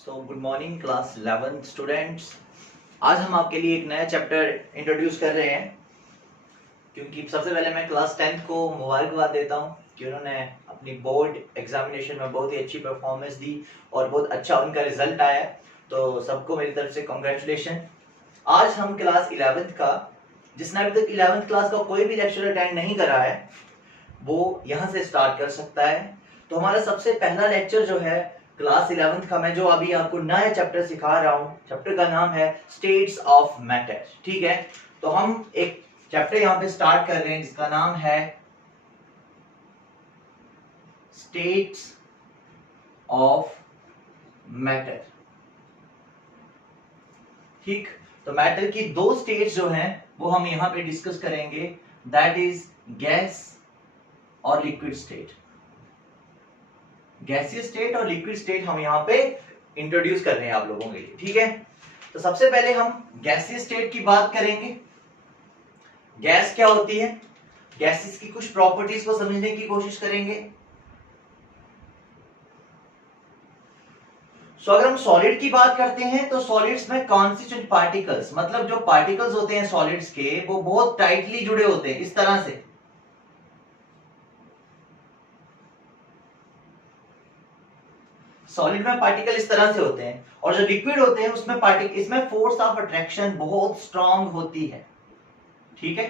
Good morning class 11 students. आज हम आपके लिए एक नया चैप्टर इंट्रोड्यूस कर रहे हैं, क्योंकि सबसे पहले मैं क्लास 10 को मुबारकबाद देता हूं कि उन्होंने अपनी बोर्ड एग्जामिनेशन में बहुत ही अच्छी परफॉर्मेंस दी और बहुत अच्छा उनका रिजल्ट आया। तो सबको मेरी तरफ से कॉन्ग्रेचुलेशन। आज हम क्लास 11th का, जिसने अभी तक 11th क्लास का कोई भी लेक्चर अटेंड नहीं करा है वो यहाँ से स्टार्ट कर सकता है। तो हमारा सबसे पहला लेक्चर जो है क्लास 11th का, मैं जो अभी आपको नया चैप्टर सिखा रहा हूँ, चैप्टर का नाम है स्टेट्स ऑफ मैटर। ठीक है, तो हम एक चैप्टर यहाँ पे स्टार्ट कर रहे हैं जिसका नाम है स्टेट्स ऑफ मैटर। ठीक, तो मैटर की दो स्टेट्स जो हैं वो हम यहाँ पे डिस्कस करेंगे, दैट इज गैस और लिक्विड स्टेट। गैसीय स्टेट और लिक्विड स्टेट हम यहाँ पे इंट्रोड्यूस कर रहे हैं आप लोगों के लिए। ठीक है, तो सबसे पहले हम गैसीय स्टेट की बात करेंगे। गैस क्या होती है, गैसेस की कुछ प्रॉपर्टीज को समझने की कोशिश करेंगे। अगर हम सॉलिड की बात करते हैं तो सॉलिड्स में कॉन्स्टिट्यूएंट पार्टिकल्स, मतलब जो पार्टिकल्स होते हैं सॉलिड्स के, वो बहुत टाइटली जुड़े होते हैं इस तरह से। सॉलिड में पार्टिकल इस तरह से होते हैं, और जो लिक्विड होते हैं उसमें इसमें फोर्स ऑफ अट्रैक्शन बहुत स्ट्रांग होती है। ठीक है,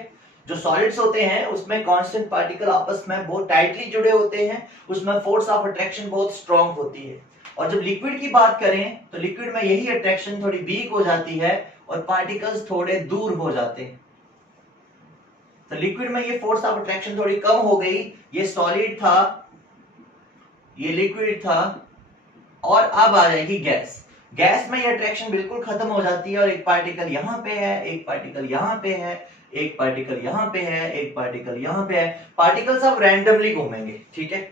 जो सॉलिड्स होते हैं उसमें कांस्टेंट पार्टिकल आपस में बहुत टाइटली जुड़े होते हैं, उसमें फोर्स ऑफ अट्रैक्शन बहुत स्ट्रांग होती है। और जब लिक्विड की बात करें तो लिक्विड में यही अट्रैक्शन थोड़ी वीक हो जाती है और पार्टिकल्स थोड़े दूर हो जाते हैं। तो लिक्विड में ये फोर्स ऑफ अट्रैक्शन थोड़ी कम हो गई, ये सॉलिड था, ये लिक्विड था, और अब आ जाएगी गैस। गैस में ये अट्रैक्शन बिल्कुल खत्म हो जाती है और एक पार्टिकल यहाँ पे है, एक पार्टिकल यहाँ पे है, एक पार्टिकल यहाँ पे है, एक पार्टिकल यहाँ पे है। पार्टिकल्स अब रैंडमली घूमेंगे। ठीक है,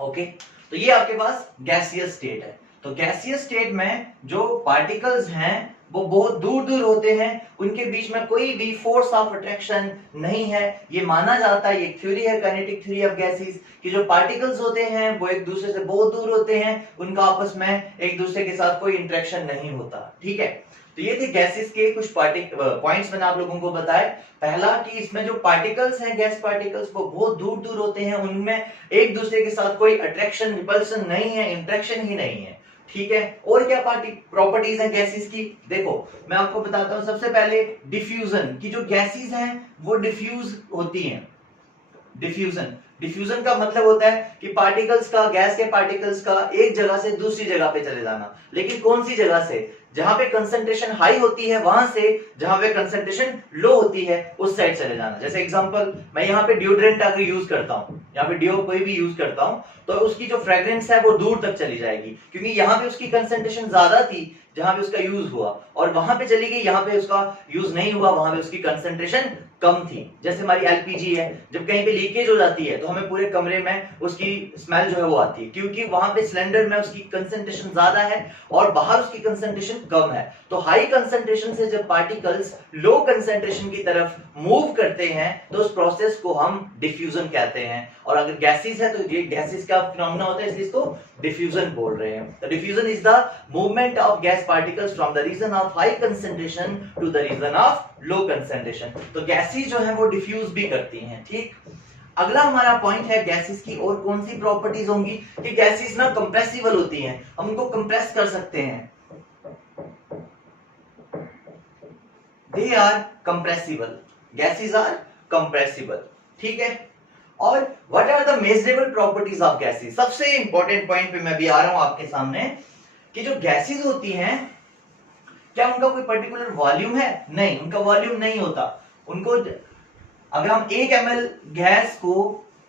ओके, तो ये आपके पास गैसियस स्टेट है। तो गैसियस स्टेट में जो पार्टिकल्स हैं वो बहुत दूर दूर होते हैं, उनके बीच में कोई भी फोर्स ऑफ अट्रैक्शन नहीं है। ये माना जाता है, ये थ्योरी है काइनेटिक थ्योरी ऑफ गैसेस, कि जो पार्टिकल्स होते हैं वो एक दूसरे से बहुत दूर होते हैं, उनका आपस में एक दूसरे के साथ कोई इंटरेक्शन नहीं होता। ठीक है, तो ये थे गैसेस के कुछ पॉइंट्स मैंने आप लोगों को बताए। पहला कि इसमें जो पार्टिकल्स हैं, गैस पार्टिकल्स, वो बहुत दूर दूर होते हैं, उनमें एक दूसरे के साथ कोई अट्रैक्शन रिपल्शन नहीं है, इंटरेक्शन ही नहीं है। ठीक है, और क्या प्रॉपर्टीज हैं गैसेस की, देखो मैं आपको बताता हूं। सबसे पहले डिफ्यूजन की, जो गैसेस हैं वो डिफ्यूज होती हैं। डिफ्यूजन का मतलब होता है कि पार्टिकल्स का, गैस के पार्टिकल्स का एक जगह से दूसरी जगह पे चले जाना। लेकिन कौन सी जगह से, जहां पे कंसंट्रेशन हाई होती है वहां से जहां पे कंसंट्रेशन लो होती है उस साइड चले जाना। जैसे एग्जांपल, मैं यहाँ पे डिओड्रेंट अगर यूज करता हूँ, यहाँ पे डिओ कोई भी यूज करता हूँ, तो उसकी जो फ्रेग्रेंस है वो दूर तक चली जाएगी, क्योंकि यहाँ पे उसकी कंसंट्रेशन ज्यादा थी जहां पे उसका यूज हुआ, और वहां पे चली गई यहाँ पे उसका यूज नहीं हुआ, वहां पे उसकी कंसंट्रेशन कम थी। जैसे हमारी एलपीजी है, जब कहीं पे लीकेज हो जाती है तो हमें पूरे कमरे में उसकी स्मेल जो है वो आती है, क्योंकि वहां पे सिलेंडर में उसकी कंसंट्रेशन ज्यादा है और बाहर उसकी कंसंट्रेशन कम है। तो हाई कंसंट्रेशन से जब पार्टिकल्स लो कंसंट्रेशन की तरफ मूव करते हैं तो उस प्रोसेस को हम डिफ्यूजन कहते हैं। और अगर गैसेस है तो ये गैसेस का फिनोमेना होता है, इसलिए इसको डिफ्यूजन बोल रहे हैं। तो diffusion is the movement of gas particles from the region of high concentration to the region of low concentration. तो गैसेस जो है वो डिफ्यूज भी करती हैं। ठीक, अगला हमारा पॉइंट है गैसेस की और कौन सी प्रॉपर्टीज होंगी, कि गैसेस ना कंप्रेसिबल होती हैं, हम उनको कंप्रेस कर सकते हैं। They are compressible, gases are compressible. ठीक है, और what are the measurable properties of gases. सबसे इंपॉर्टेंट पॉइंट पे मैं भी आ रहा हूं आपके सामने, कि जो गैसेस होती हैं क्या उनका कोई पर्टिकुलर वॉल्यूम है? नहीं, उनका वॉल्यूम नहीं होता। उनको अगर हम 1 ml गैस को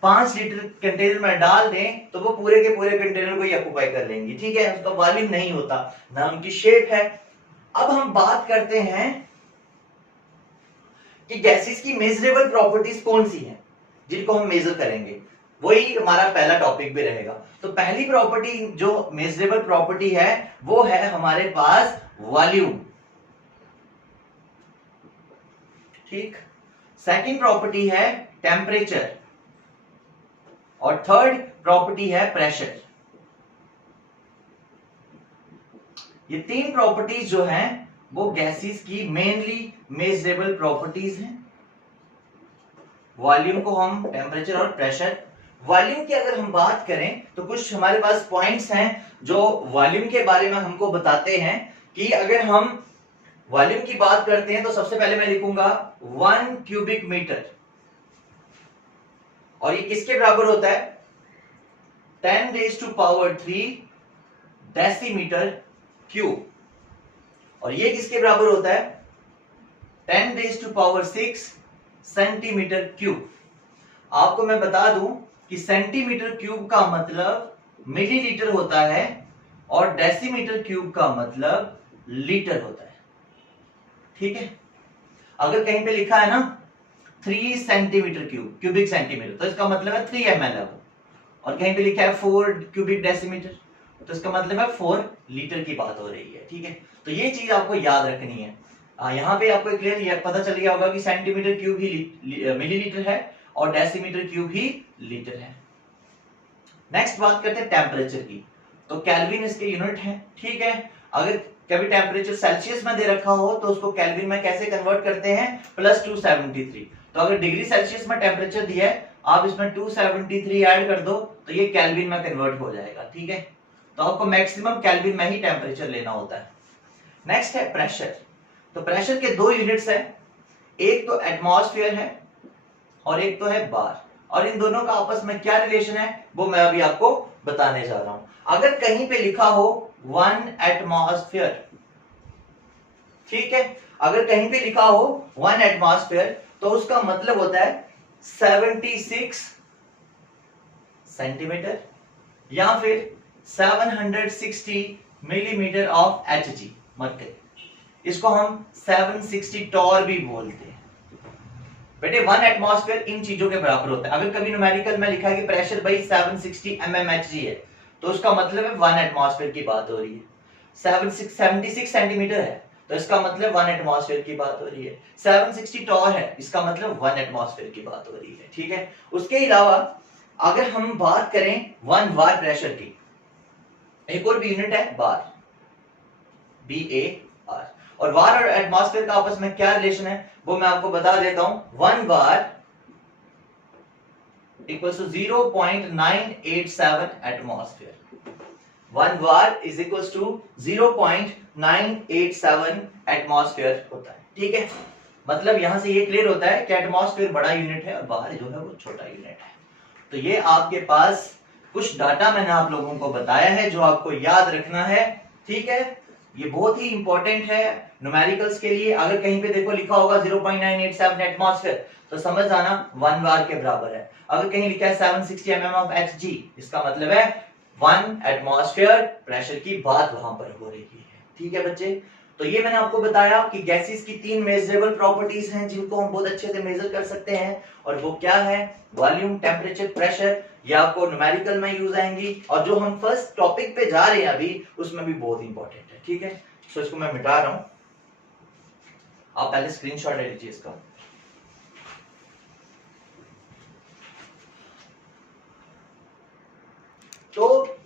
5 लीटर कंटेनर में डाल दें तो वो पूरे के पूरे कंटेनर को ही ऑक्यूपाई कर लेंगी। ठीक है, उसका वॉल्यूम नहीं होता, ना उनकी शेप है। अब हम बात करते हैं कि गैसेस की मेजरेबल प्रॉपर्टीज कौन सी हैं जिनको हम मेजर करेंगे, वही हमारा पहला टॉपिक भी रहेगा। तो पहली प्रॉपर्टी जो मेजरेबल प्रॉपर्टी है वो है हमारे पास वॉल्यूम। ठीक, सेकंड प्रॉपर्टी है टेम्परेचर, और थर्ड प्रॉपर्टी है प्रेशर। ये तीन प्रॉपर्टीज जो हैं वो गैसेस की मेनली मेजरेबल प्रॉपर्टीज हैं। वॉल्यूम को हम टेम्परेचर और प्रेशर, वॉल्यूम की अगर हम बात करें तो कुछ हमारे पास पॉइंट्स हैं जो वॉल्यूम के बारे में हमको बताते हैं कि अगर हम वॉल्यूम की बात करते हैं तो सबसे पहले मैं लिखूंगा 1 क्यूबिक मीटर, और ये किसके बराबर होता है 10⁻³ डेसीमीटर क्यूब, और ये किसके बराबर होता है 10⁻6 सेंटीमीटर क्यूब। आपको मैं बता दूं कि सेंटीमीटर क्यूब का मतलब मिलीलीटर होता है और डेसीमीटर क्यूब का मतलब लीटर होता है। ठीक है, अगर कहीं पे लिखा है ना 3 सेंटीमीटर क्यूब क्यूबिक सेंटीमीटर तो इसका मतलब है 3 ml, और कहीं पे लिखा है 4 क्यूबिक डेसीमीटर तो इसका मतलब है 4 लीटर की बात हो रही है। ठीक है, तो ये चीज आपको याद रखनी है। यहाँ पे आपको क्लियर पता चल गया होगा कि सेंटीमीटर क्यूब ही मिलीलीटर है और डेसीमीटर क्यूब ही लीटर है। नेक्स्ट बात करते हैं टेम्परेचर की, तो केल्विन इसके यूनिट है। ठीक है, अगर कभी टेम्परेचर सेल्सियस में दे रखा हो तो उसको केल्विन में कैसे कन्वर्ट करते हैं +273। तो अगर डिग्री सेल्सियस में टेम्परेचर दिया है आप इसमें 273 ऐड कर दो तो ये केल्विन में कन्वर्ट हो जाएगा। ठीक है, तो आपको मैक्सिमम केल्विन में ही टेम्परेचर लेना होता है। नेक्स्ट है प्रेशर, तो प्रेशर के दो यूनिट्स हैं, एक तो एटमॉस्फेयर है और एक तो है बार, और इन दोनों का आपस में क्या रिलेशन है वो मैं अभी आपको बताने जा रहा हूं। अगर कहीं पे लिखा हो 1 एटमॉस्फेयर, ठीक है, अगर कहीं पे लिखा हो 1 एटमॉस्फेयर तो उसका मतलब होता है 76 सेंटीमीटर या फिर 760 मिलीमीटर ऑफ Hg मरकरी, इसको हम 760 टॉर भी बोलते हैं। बेटे 1 एटमॉस्फेयर इन चीजों के बराबर होता है। अगर कभी न्यूमेरिकल में लिखा है कि प्रेशर भाई 760 mmHg है तो उसका मतलब है 1 एटमॉस्फेयर की बात हो रही है। 76 सेंटीमीटर है तो इसका मतलब 1 एटमॉस्फेयर की बात हो रही है। 760 टॉर है इसका मतलब 1 एटमॉस्फेयर की बात हो रही है। ठीक है, उसके अलावा अगर हम बात करें 1 बार प्रेशर की, एक और भी यूनिट है बार, BAR, और बार और एटमॉस्फेयर का आपस में क्या रिलेशन है वो मैं आपको बता देता हूं। 1 bar equals to 0.987 atmosphere, 1 bar is equals to 0.987 atmosphere होता है। ठीक है, मतलब यहां से ये क्लियर होता है कि एटमॉस्फेयर बड़ा यूनिट है और बार जो है वो छोटा यूनिट है। तो ये आपके पास कुछ डाटा मैंने आप लोगों को बताया है जो आपको याद रखना है। ठीक है, ये बहुत ही इंपॉर्टेंट है न्यूमेरिकल्स के लिए। अगर कहीं पे देखो लिखा होगा 0.987 एटमॉस्फेयर तो समझ आना 1 बार के बराबर है। अगर कहीं लिखा है 760 mm ऑफ Hg इसका मतलब है 1 एटमॉस्फेयर प्रेशर की बात वहां पर हो रही है। ठीक है बच्चे, तो ये मैंने आपको बताया कि गैसेस की 3 मेजरेबल प्रॉपर्टीज हैं जिनको हम बहुत अच्छे से मेजर कर सकते हैं, और वो क्या है वॉल्यूम, टेम्परेचर, प्रेशर। ये आपको न्यूमेरिकल में यूज आएंगी, और जो हम फर्स्ट टॉपिक पे जा रहे हैं अभी उसमें भी बहुत इंपॉर्टेंट है। ठीक है, तो इसको मैं मिटा रहा हूं, आप पहले स्क्रीनशॉट ले लीजिए इसका। तो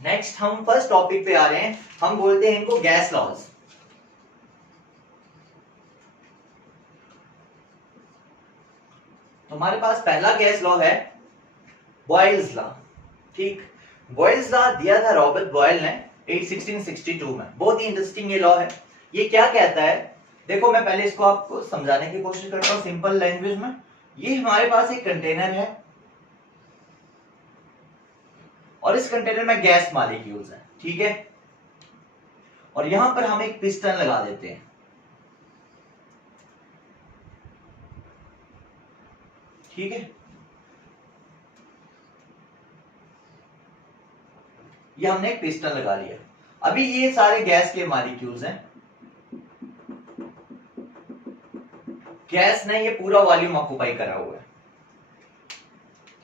नेक्स्ट हम फर्स्ट टॉपिक पे आ रहे हैं, हम बोलते हैं इनको गैस लॉज। तो हमारे पास पहला गैस लॉ है बॉयल्स लॉ। ठीक, बॉयल्स लॉ दिया था रॉबर्ट बॉयल ने 1662 में। बहुत ही इंटरेस्टिंग ये लॉ है। ये क्या कहता है, देखो मैं पहले इसको आपको समझाने की कोशिश करता हूं सिंपल लैंग्वेज में। ये हमारे पास एक कंटेनर है और इस कंटेनर में गैस मॉलिक्यूल्स हैं। ठीक है, और यहां पर हम एक पिस्टन लगा देते हैं। ठीक है, ये हमने एक पिस्टन लगा लिया। अभी ये सारे गैस के मॉलिक्यूल्स हैं, गैस ने ये पूरा वॉल्यूम ऑक्युपाई करा हुआ है।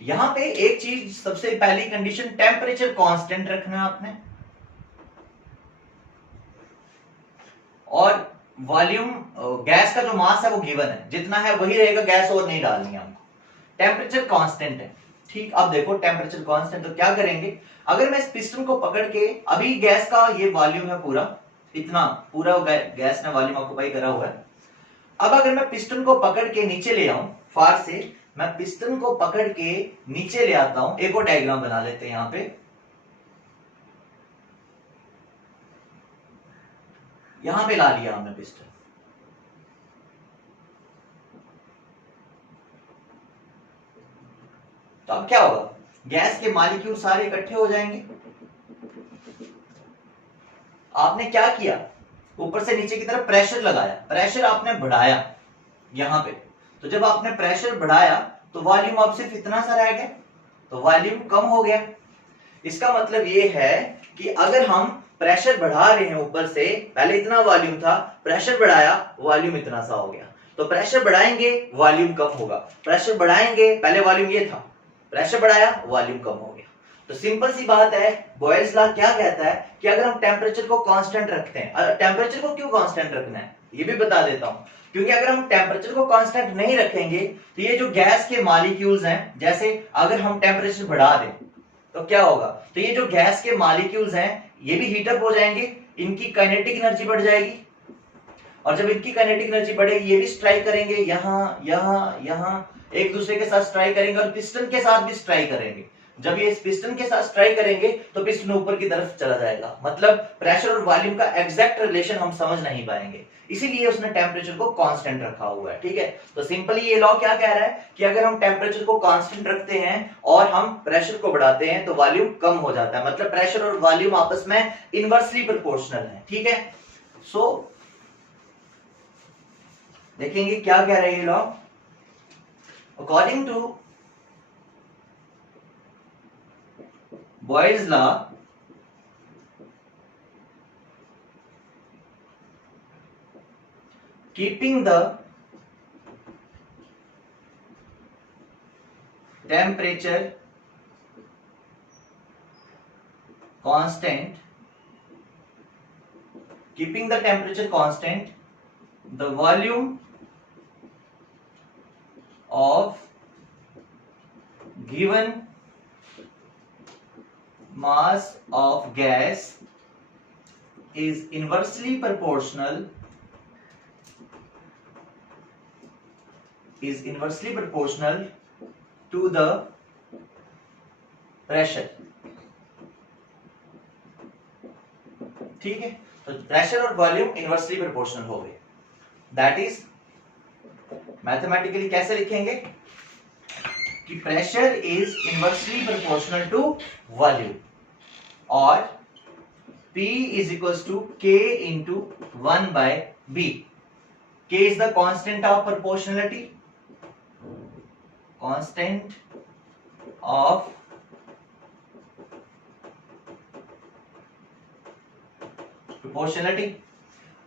यहां पे एक चीज सबसे पहली कंडीशन टेम्परेचर कांस्टेंट रखना है आपने, और वॉल्यूम गैस का जो मास है वो गिवन है, जितना है वही रहेगा, गैस और नहीं डालनी है हमको। टेम्परेचर कांस्टेंट है। ठीक, अब देखो टेम्परेचर कांस्टेंट, तो क्या करेंगे, अगर मैं इस पिस्टन को पकड़ के, अभी गैस का ये वॉल्यूम है पूरा, इतना पूरा गैस ने वॉल्यूम ऑक्युपाई करा हुआ है। अब अगर मैं पिस्टन को पकड़ के नीचे ले आऊं, फार से मैं पिस्टन को पकड़ के नीचे ले आता हूं, एक और डायग्राम बना लेते हैं यहां पे। यहां पे ला लिया हमने पिस्टन, तो अब क्या होगा, गैस के मॉलिक्यूल सारे इकट्ठे हो जाएंगे। आपने क्या किया, ऊपर से नीचे की तरफ प्रेशर लगाया, प्रेशर आपने बढ़ाया यहां पे, तो जब आपने प्रेशर बढ़ाया तो वॉल्यूम अब सिर्फ इतना सा रह गया, तो वॉल्यूम कम हो गया। इसका मतलब ये है कि अगर हम प्रेशर बढ़ा रहे हैं ऊपर से, पहले इतना वॉल्यूम था, प्रेशर बढ़ाया, वॉल्यूम इतना सा हो गया, तो प्रेशर बढ़ाएंगे वॉल्यूम कम होगा, प्रेशर बढ़ाएंगे, पहले वॉल्यूम ये था, प्रेशर बढ़ाया वॉल्यूम कम हो गया। तो सिंपल सी बात है, बॉयल्स लॉ क्या कहता है कि अगर हम टेम्परेचर को कांस्टेंट रखते हैं, टेम्परेचर को क्यों कांस्टेंट रखना है ये भी बता देता हूं, क्योंकि अगर हम टेम्परेचर को कांस्टेंट नहीं रखेंगे तो ये जो गैस के मॉलिक्यूल्स हैं, जैसे अगर हम टेम्परेचर बढ़ा दें तो क्या होगा, तो ये जो गैस के मॉलिक्यूल्स हैं ये भी हीटअप हो जाएंगे, इनकी काइनेटिक एनर्जी बढ़ जाएगी, और जब इनकी काइनेटिक एनर्जी बढ़ेगी ये भी स्ट्राइक करेंगे, यहां एक दूसरे के साथ स्ट्राइक करेंगे, और पिस्टन के साथ भी स्ट्राइक करेंगे। जब ये पिस्टन के साथ स्ट्राइक करेंगे तो पिस्टन ऊपर की तरफ चला जाएगा, मतलब प्रेशर और वॉल्यूम का एग्जैक्ट रिलेशन हम समझ नहीं पाएंगे, इसीलिए उसने टेम्परेचर को कांस्टेंट रखा हुआ है। ठीक है, तो सिंपली ये लॉ क्या कह रहा है कि अगर हम टेम्परेचर को कांस्टेंट रखते हैं और हम प्रेशर को बढ़ाते हैं तो वॉल्यूम कम हो जाता है, मतलब प्रेशर और वॉल्यूम आपस में इनवर्सली प्रोपोर्शनल है। ठीक है, सो देखेंगे क्या कह रहा है ये law, according to Boyle's law, keeping the temperature constant, the volume of given mass of gas is inversely proportional to the pressure। ठीक है, तो प्रेशर और वॉल्यूम इनवर्सली प्रोपोर्शनल हो गए, दैट इज मैथमेटिकली कैसे लिखेंगे कि pressure is inversely proportional to volume, और P is equals to K into 1 by B. K is the constant of proportionality. Constant of proportionality.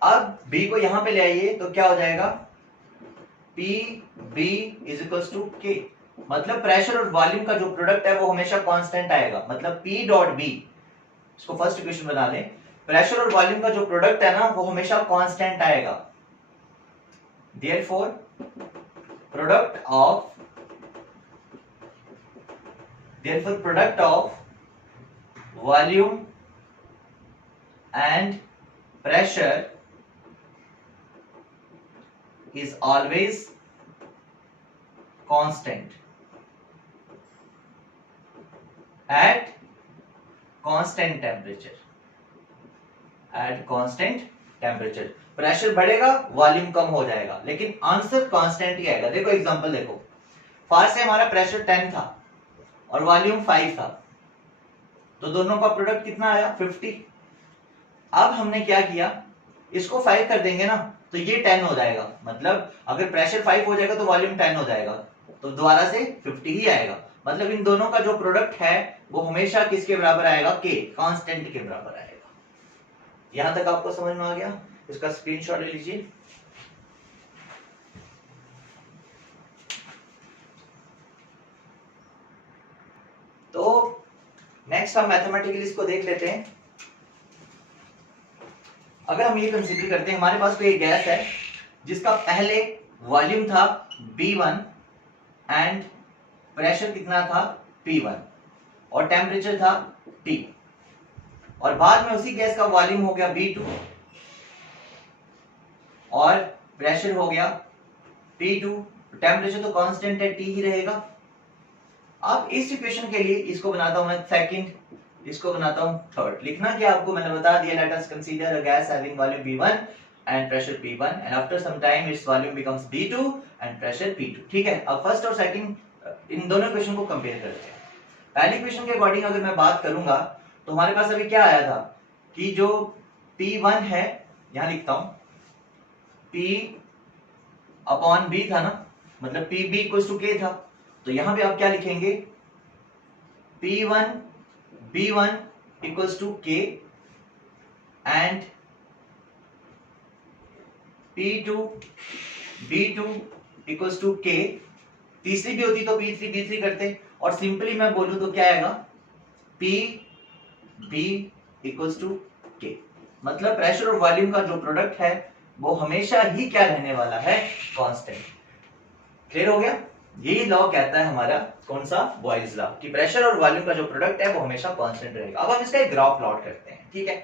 अब B को यहां पे ले आइए तो क्या हो जाएगा, P B is equals to K, मतलब प्रेशर और वॉल्यूम का जो प्रोडक्ट है वो हमेशा कांस्टेंट आएगा, मतलब P डॉट B, इसको फर्स्ट इक्वेशन बना लें, प्रेशर और वॉल्यूम का जो प्रोडक्ट है ना वो हमेशा कांस्टेंट आएगा, therefore product of volume and pressure is always constant at constant temperature। Pressure बढ़ेगा वॉल्यूम कम हो जाएगा, लेकिन आंसर कांस्टेंट ही आएगा। देखो एग्जांपल देखो, फार से हमारा प्रेशर 10 था और वॉल्यूम 5 था, तो दोनों का प्रोडक्ट कितना आया 50। अब हमने क्या किया, इसको 5 कर देंगे ना तो ये 10 हो जाएगा, मतलब अगर प्रेशर 5 हो जाएगा तो वॉल्यूम 10 हो जाएगा, तो दोबारा से 50 ही आएगा, मतलब इन दोनों का जो प्रोडक्ट है वो हमेशा किसके बराबर आएगा, के कांस्टेंट के बराबर आएगा। यहां तक आपको समझ में आ गया, इसका स्क्रीनशॉट ले लीजिए। तो नेक्स्ट हम मैथमेटिकली इसको देख लेते हैं। अगर हम ये कंसीडर करते हैं हमारे पास कोई गैस है जिसका पहले वॉल्यूम था B1 एंड प्रेशर कितना था P1 और टेम्परेचर था T, और बाद में उसी गैस का वॉल्यूम हो गया B2 और प्रेशर हो गया T2, टेम्परेचर तो कांस्टेंट है, T ही रहेगा। अब इस इक्वेशन के लिए इसको बनाता हूं मैं सेकंड, इसको बनाता हूं थर्ड। लिखना क्या आपको मैंने बता दिया, let us consider a gas having volume V1 and pressure P1 and after some time its volume becomes B2 and pressure P2। ठीक है, अब फर्स्ट और सेकंड इन दोनों इक्वेशन को कंपेयर करते हैं। पहली इक्वेशन के अकॉर्डिंग अगर मैं बात करूंगा तो हमारे पास अभी क्या आया था कि जो P1 है, यहां लिखता हूं P अपॉन B था ना, मतलब PB इक्वल्स टू K था, तो यहां पे आप क्या लिखेंगे, P1 B1 equals to K and P2 B2 equals to K। तीसरी भी होती तो P3 B3 करते, और सिंपली मैं बोलूं तो क्या आएगा, P B equals to K। मतलब प्रेशर और वॉल्यूम का जो प्रोडक्ट है वो हमेशा ही क्या रहने वाला है, कांस्टेंट। क्लियर हो गया? यही लॉ कहता है हमारा कौन सा, बॉयल्स लॉ, कि प्रेशर और वॉल्यूम का जो प्रोडक्ट है वो हमेशा कांस्टेंट रहेगा। अब हम इसका एक ग्राफ प्लॉट करते हैं। ठीक है,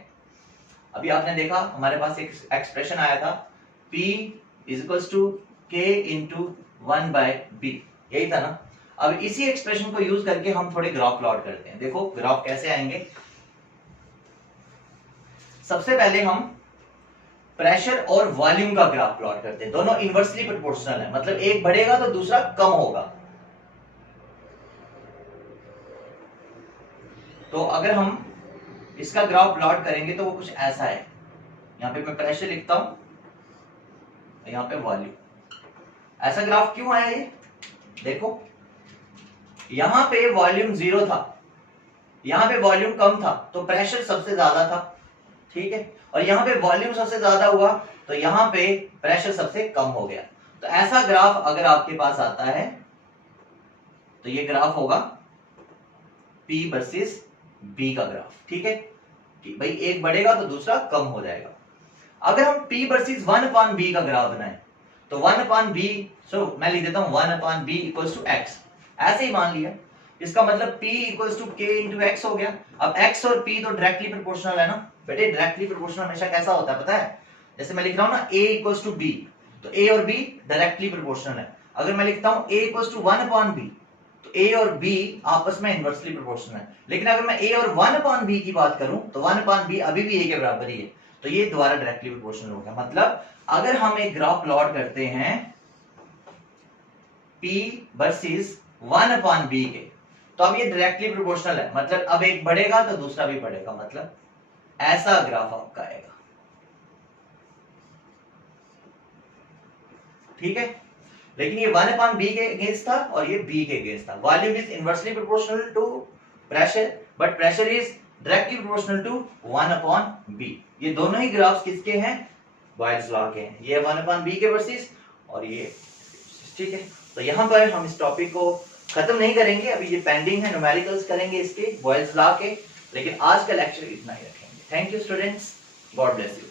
अभी आपने देखा हमारे पास एक एक्सप्रेशन आया था P is equals to K into 1 by B, यही था ना। अब इसी एक्सप्रेशन को यूज करके हम थोड़े ग्राफ प्लॉट करते हैं। देखो ग्राफ कैसे आएंगे। सबसे पहले हम प्रेशर और वॉल्यूम का ग्राफ प्लॉट करते हैं। दोनों इनवर्सली प्रोपोर्शनल है, मतलब एक बढ़ेगा तो दूसरा कम होगा। तो अगर हम इसका ग्राफ प्लॉट करेंगे तो वो कुछ ऐसा है। यहां पे मैं प्रेशर लिखता हूं, यहां पे वॉल्यूम। ऐसा ग्राफ क्यों आया ये, देखो यहां पे वॉल्यूम 0 था, यहां पे वॉल्यूम कम था, तो प्रेशर सबसे ज्यादा था। ठीक है, और यहां पे वॉल्यूम सबसे ज्यादा हुआ तो यहां पे प्रेशर सबसे कम हो गया। तो ऐसा ग्राफ अगर आपके पास आता है तो ये ग्राफ होगा P वर्सेस B का ग्राफ। ठीक है, कि भाई एक बढ़ेगा तो दूसरा कम हो जाएगा। अगर हम P वर्सेस 1/B का ग्राफ बनाएं तो 1/B, सो मैं लिख देता हूं 1/B इक्वल्स टू x, ऐसे ही मान लिया। इसका मतलब P equals to K into x हो गया। अब x और P तो डायरेक्टली प्रोपोर्शनल है ना बेटे, डायरेक्टली प्रोपोर्शनल हमेशा कैसा होता है पता है, जैसे मैं लिख रहा हूं ना A इक्वल्स टू B, तो A और B डायरेक्टली प्रोपोर्शनल है। अगर मैं लिखता हूं A इक्वल्स टू 1/B, तो A और B आपस में इनवर्सली प्रोपोर्शनल है। लेकिन अगर मैं A और 1/B की बात करूं तो 1/B अभी भी A के बराबर ही है, तो ये दोबारा डायरेक्टली प्रोपोर्शनल हो गया। मतलब अगर हम एक ग्राफ प्लॉट करते हैं P वर्सेस 1/B के, तो अब ये डायरेक्टली प्रोपोर्शनल है, मतलब अब एक बढ़ेगा तो दूसरा भी बढ़ेगा, मतलब ऐसा ग्राफ आपका आएगा। ठीक है, लेकिन ये 1/B के अगेंस्ट था और ये B के अगेंस्ट था। Volume is inversely proportional to pressure, but pressure is directly proportional to 1/B। ये दोनों ही ग्राफ्स किसके हैं, बॉयल्स लॉ के हैं। ये 1/B के वर्सेस और ये, ठीक है। तो यहां पर हम इस टॉपिक को खत्म नहीं करेंगे, अभी ये पेंडिंग है, न्यूमेरिकल्स करेंगे इसके, बॉयल्स लॉ के। लेकिन आज का लेक्चर इतना ही रखेंगे। Thank you students, God bless you.